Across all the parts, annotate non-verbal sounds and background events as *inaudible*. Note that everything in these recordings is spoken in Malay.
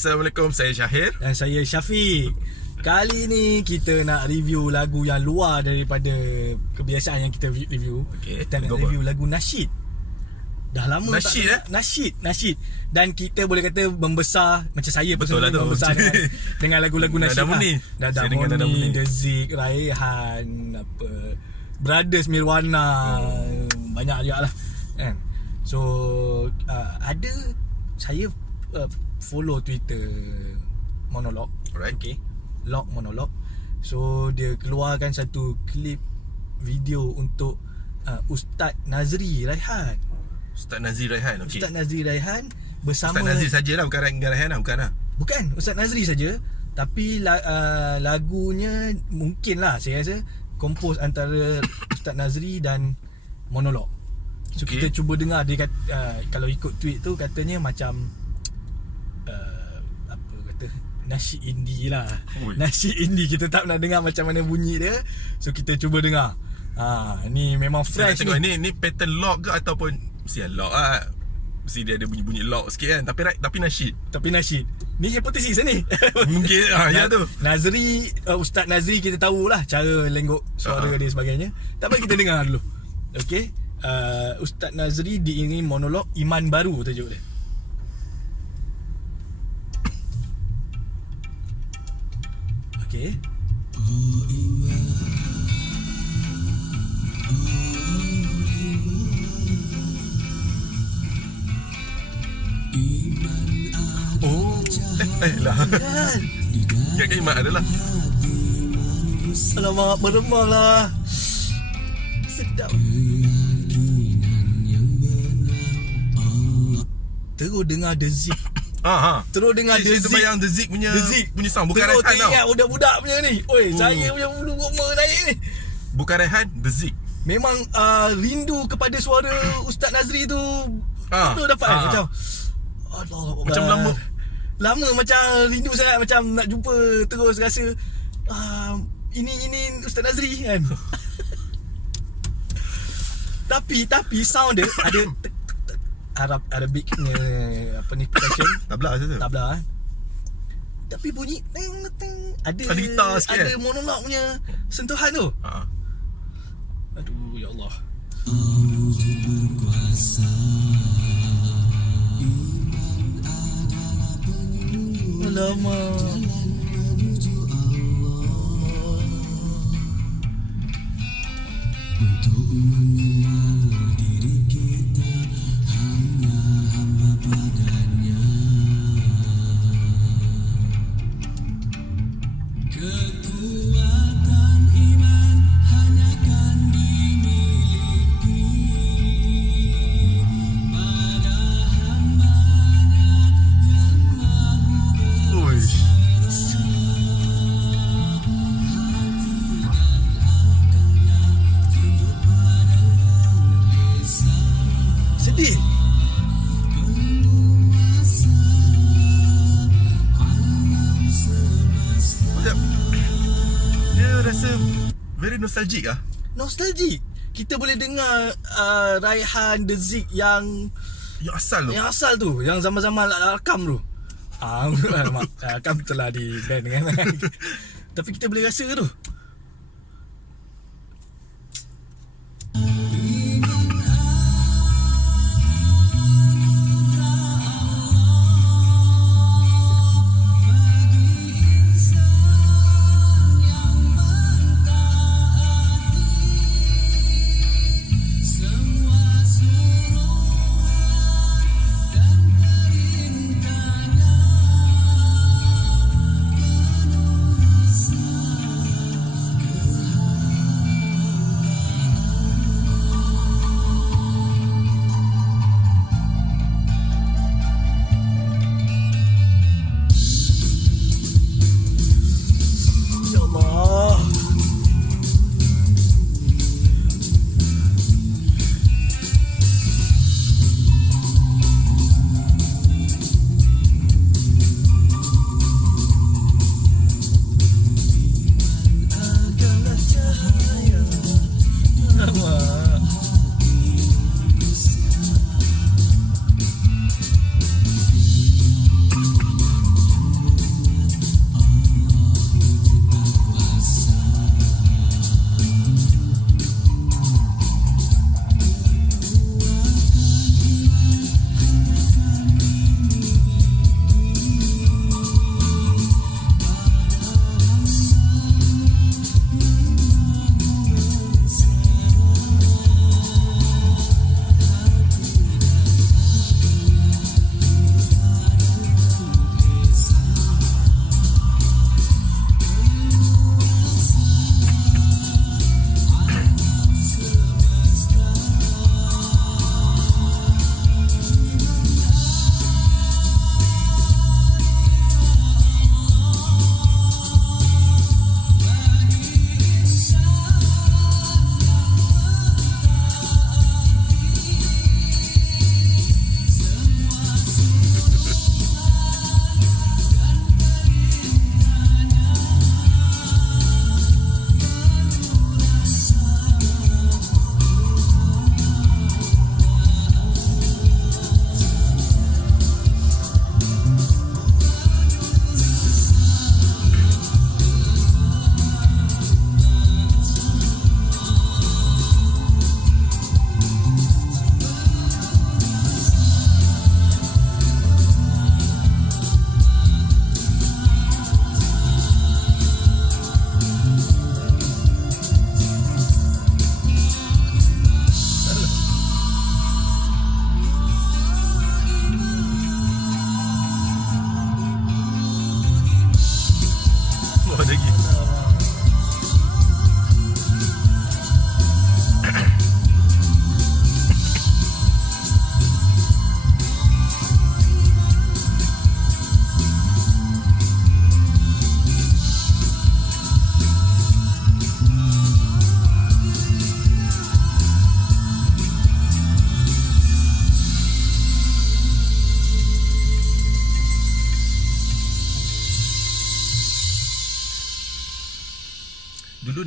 Assalamualaikum, saya Syahir. Dan saya Syafiq Kali ni kita nak review lagu yang luar daripada kebiasaan yang kita review Okey, Kita nak lagu apa? review lagu nasyid Dah lama Nasyid, tak, eh? Nasyid, nasyid Dan kita boleh kata membesar Macam saya Betul lah tu. Membesar dengan, dengan lagu-lagu Nada nasyid Muni. lah. Nada Saya dengar Nada Muni, Muni. The Zik, Raihan apa Brothers Mirwana Hmm. Banyak juga lah kan? So uh, Ada Saya uh, follow Twitter Monolog Alright. Okay Log monolog So dia keluarkan satu klip Video untuk uh, Ustaz Nazri Raihan Ustaz Nazir Raihan. Okey. Ustaz Nazri Raihan Bersama Ustaz Nazir sajalah bukan Raihan Raihan lah, bukan lah. Bukan Ustaz Nazri saja Tapi uh, lagunya Mungkin lah saya rasa Kompos antara *coughs* Ustaz Nazri dan Monolog So okay. kita cuba dengar Dia kata, uh, Kalau ikut tweet tu Katanya macam Apa kata Nasyid indie lah Ui. Nasyid indie Kita tak nak dengar Macam mana bunyi dia So kita cuba dengar Ha, ni memang fresh tengok ni. ni ni pattern lock ke ataupun mesti ada lock lah. Mesti dia ada bunyi-bunyi lock sikit kan. Tapi right, tapi nasyid. Tapi nasyid Ni hipotesis lah ni *laughs* Mungkin ah ya tu. Nazri uh, Ustaz Nazri kita tahulah Cara lenggok suara Ha. uh-huh. dia sebagainya Tak apa kita dengar dulu Okay uh, Ustaz Nazri diiringi monolog Iman Baru tajuk dia Oh. Eh, eh lah. Ya Iman adalah. Alamak beremah lah Sedap Terus dengar The Zik Ha ha. Terus dengar Saya, The Zik terbayang The Zik punya The Zik punya sound bukan Terus Raihan tau. budak-budak punya ni Oi, Oh. saya punya bulu roma naik ni Bukan Raihan, The Zik. Memang uh, rindu kepada suara Ustaz Nazri tu Ah, Betul dapat ah. kan? Macam Allah Macam lama. Lama macam rindu sangat Macam nak jumpa terus rasa uh, Ini ini Ustaz Nazri kan *laughs* Tapi tapi sound dia ada *laughs* Arab Arabic punya apa ni percussion *coughs* Tabla saya tu. tabla kan tapi bunyi teng teng ada Ada gitar sikit, ada eh? monolog punya sentuhan tu Ha. aduh ya Allah Alamak Ui. Nostalgic ah. Nostalgic. Kita boleh dengar uh, Raihan The Zik yang Yang asal tu. Yang asal tu. Yang zaman-zaman Al-Alkam tu. Ah, *laughs* alamak, Al-Alkam telah di ban kan *laughs* Tapi kita boleh rasa tu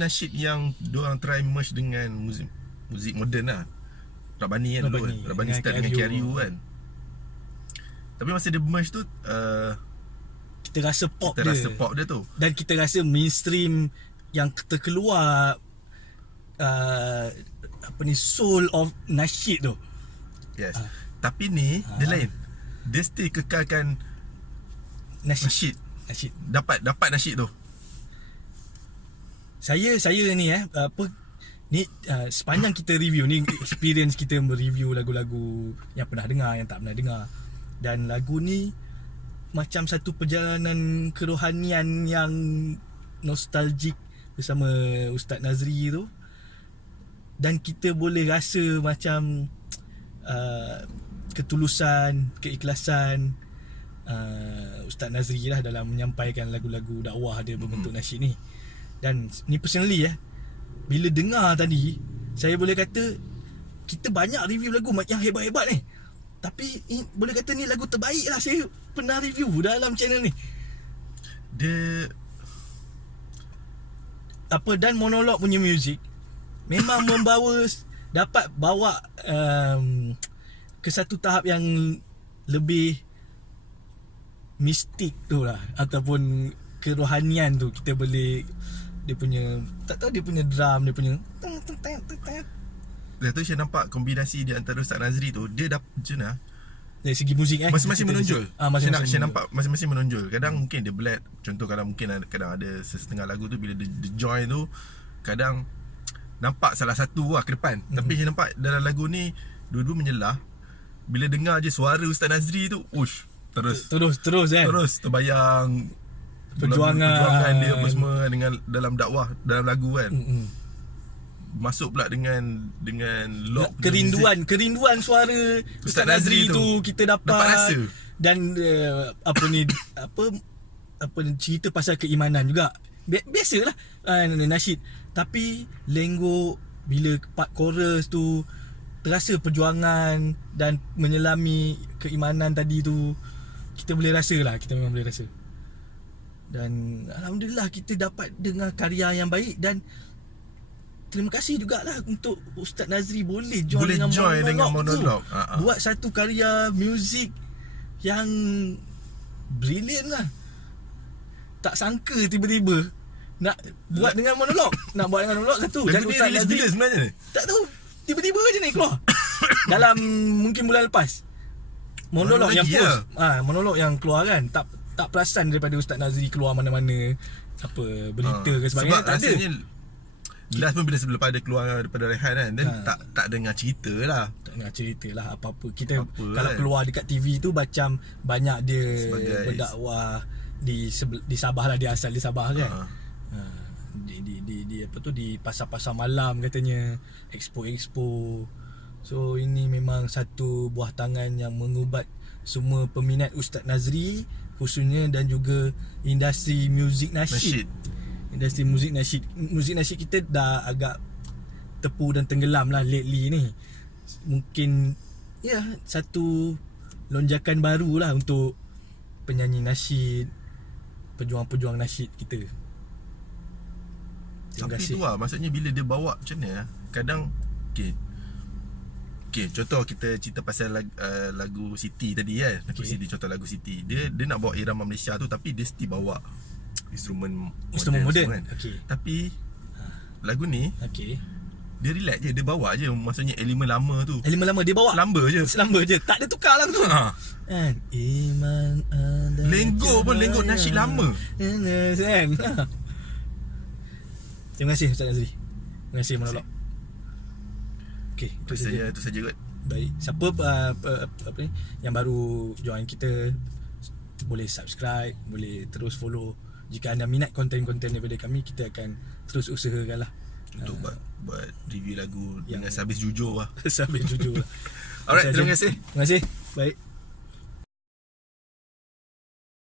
nasyid yang Diorang try merge dengan Muzik muzik moden lah. Rabani kan dulu kan. Rabani, dengan start dengan KRU. Kan. Tapi masa dia merge tu uh, Kita rasa pop Kita dia. rasa pop dia tu. Dan kita rasa mainstream Yang terkeluar uh, Apa ni Soul of nasyid tu. Yes. Ah. Tapi ni Dia Ah. lain. Dia still kekalkan Nasyid. Nasyid. Nasyid. Dapat Dapat nasyid tu Saya saya ni eh apa ni uh, sepanjang kita review ni experience kita mereview lagu-lagu yang pernah dengar yang tak pernah dengar dan lagu ni macam satu perjalanan kerohanian yang nostalgic bersama Ustaz Nazri tu dan kita boleh rasa macam uh, ketulusan, keikhlasan uh, Ustaz Nazri lah dalam menyampaikan lagu-lagu dakwah dia berbentuk nasyid ni. Dan ni personally eh bila dengar tadi saya boleh kata kita banyak review lagu yang hebat-hebat ni. Tapi i, boleh kata ni lagu terbaik lah saya pernah review dalam channel ni. Dia Apa dan monolog punya music memang *laughs* membawa dapat bawa um, ke satu tahap yang lebih mistik tu lah ataupun kerohanian tu kita boleh dia punya tak tahu dia punya drum dia punya teng, teng, teng, teng, teng. Dah tu saya nampak kombinasi di antara Ustaz Nazri tu Dia dah macam mana? Dari segi muzik eh? Masing-masing menonjol. ah, saya, nak, masing-masing saya nampak masing-masing menonjol. Kadang mungkin dia blend Contoh kadang mungkin ada, kadang ada setengah lagu tu Bila dia, dia join tu Kadang Nampak salah satu lah ke depan. Mhm. Tapi saya nampak dalam lagu ni Dua-dua menyelah. Bila dengar je suara Ustaz Nazri tu Ush Terus. Terus terus kan Terus terbayang Perjuangan. Perjuangan dia apa semua Dengan dalam dakwah Dalam lagu kan Mm-mm. Masuk pula dengan Dengan lock kerinduan kerinduan suara Ustaz Ustaz Nazri Nazri tu. tu kita dapat, Dapat rasa. dan uh, apa ni *coughs* apa apa ni, cerita pasal keimanan juga Bi- biasalah uh, nasyid tapi lenggok bila part chorus tu terasa perjuangan dan menyelami keimanan tadi tu kita boleh rasa lah kita memang boleh rasa dan Alhamdulillah kita dapat dengar karya yang baik dan terima kasih jugalah untuk Ustaz Nazri boleh join Boleh dengan join monolog dengan tu. monolog. Ha, ha. Buat satu karya muzik yang brilliant lah. Tak sangka tiba-tiba nak buat dengan monolog. *laughs* nak buat dengan monolog satu. Lagu ni Ustaz release Nazri bila sebenarnya ni? tak tahu Tiba-tiba je ni keluar *coughs* Dalam mungkin bulan lepas Monolog Baru yang post ah ha, Monolog yang keluar kan Tak tak perasan daripada Ustaz Nazri keluar mana-mana Apa berita Ha, ke sebagainya Sebab Tak ada Last pun bila sebelum pada keluar daripada Rehan kan Then Ha. tak tak dengar cerita lah tak nak cerita lah apa-apa Kita Apa kalau kan? keluar dekat TV tu Macam banyak dia Sebagai- berdakwah di, di Sabah lah Dia asal di Sabah kan Ha. ha. di, di, di, di, apa tu di pasar-pasar malam katanya expo-expo so ini memang satu buah tangan yang mengubat semua peminat Ustaz Nazri khususnya dan juga industri muzik nasyid. Nasyid. Industri muzik nasyid. Muzik nasyid kita dah agak tepu dan tenggelam lah lately ni. Mungkin ya satu lonjakan baru lah untuk penyanyi nasyid pejuang-pejuang nasyid kita. Terima Tapi kasih. tu lah Maksudnya bila dia bawa macam ni ah, Kadang Okay Okay contoh kita cerita pasal lagu, uh, lagu Siti tadi kan. Lagu Okay. Siti contoh lagu Siti. Dia dia nak bawa irama Malaysia tu Tapi dia still bawa Instrumen instrumen moden kan. okey. Tapi Lagu ni okey. Dia relax je Dia bawa je. Maksudnya elemen lama tu. Elemen lama dia bawa? Lamba je. Selamba je. Tak ada tukar lagu tu. Ha. kan? Iman ada Lenggo pun lenggo. Nasyid lama. kan? Ha. terima kasih Ustaz Nazri. Terima kasih monolog okey itu saja. Itu saja kot. Baik. Siapa uh, apa, apa ni yang baru join kita boleh subscribe boleh terus follow. Jika anda minat konten-konten daripada kami kita akan terus usahakan lah. Untuk buat Buat review lagu Yang- Dengan sehabis jujur lah. *laughs* Sambil jujur lah. Alright terima kasih. Terima kasih. Baik